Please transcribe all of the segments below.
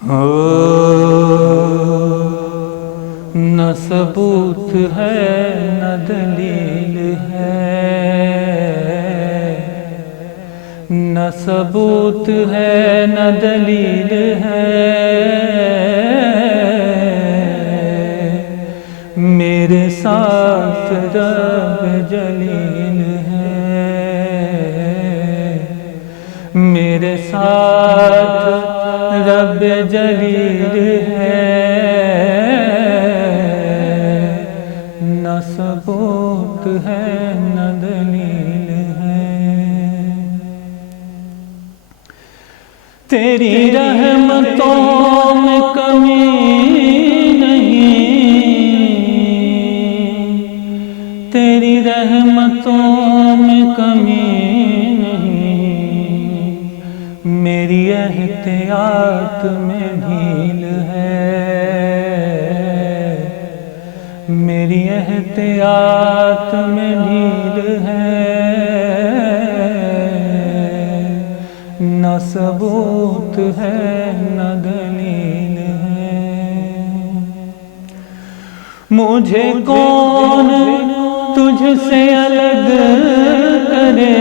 نہ ثبوت ہے نہ دلیل ہے، نہ ثبوت ہے نہ دلیل ہے، میرے ساتھ رب جلیل ہے، میرے ساتھ رب جلیل ہے، نہ ثبوت ہے نہ دلیل ہے۔ تیری رحمتوں میں کمی نہیں، تیری رحمتوں میں کمی نہیں، میری احتیاط میں ڈھیل ہے، میری احتیاط میں ڈھیل ہے، نہ ثبوت ہے نہ دلیل ہے۔ مجھے کون تجھ سے الگ کرے،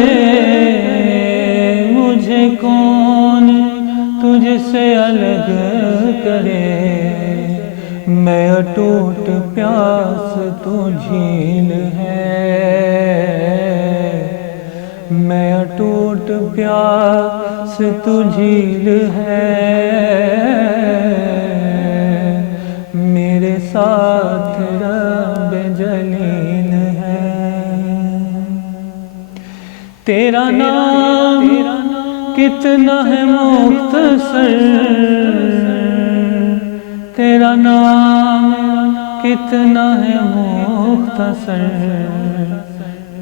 مجھے کون تجھ سے الگ کرے، میں اٹوٹ پیاس تو جھیل ہے، میں اٹوٹ پیاس تو جھیل ہے، میرے ساتھ رب جلیل ہے۔ تیرا نام کتنا ہے مختصر، تیرا نام کتنا ہے مختصر،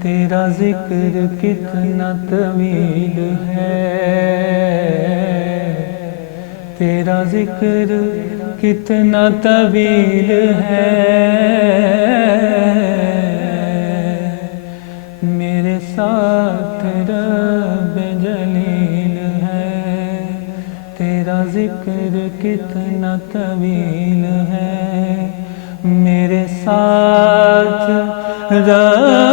تیرا ذکر کتنا طویل ہے، تیرا ذکر کتنا طویل ہے، میرے ساتھ رب جلیل ہے، تیرا ذکر کتنا طویل ہے، میرے ساتھ رب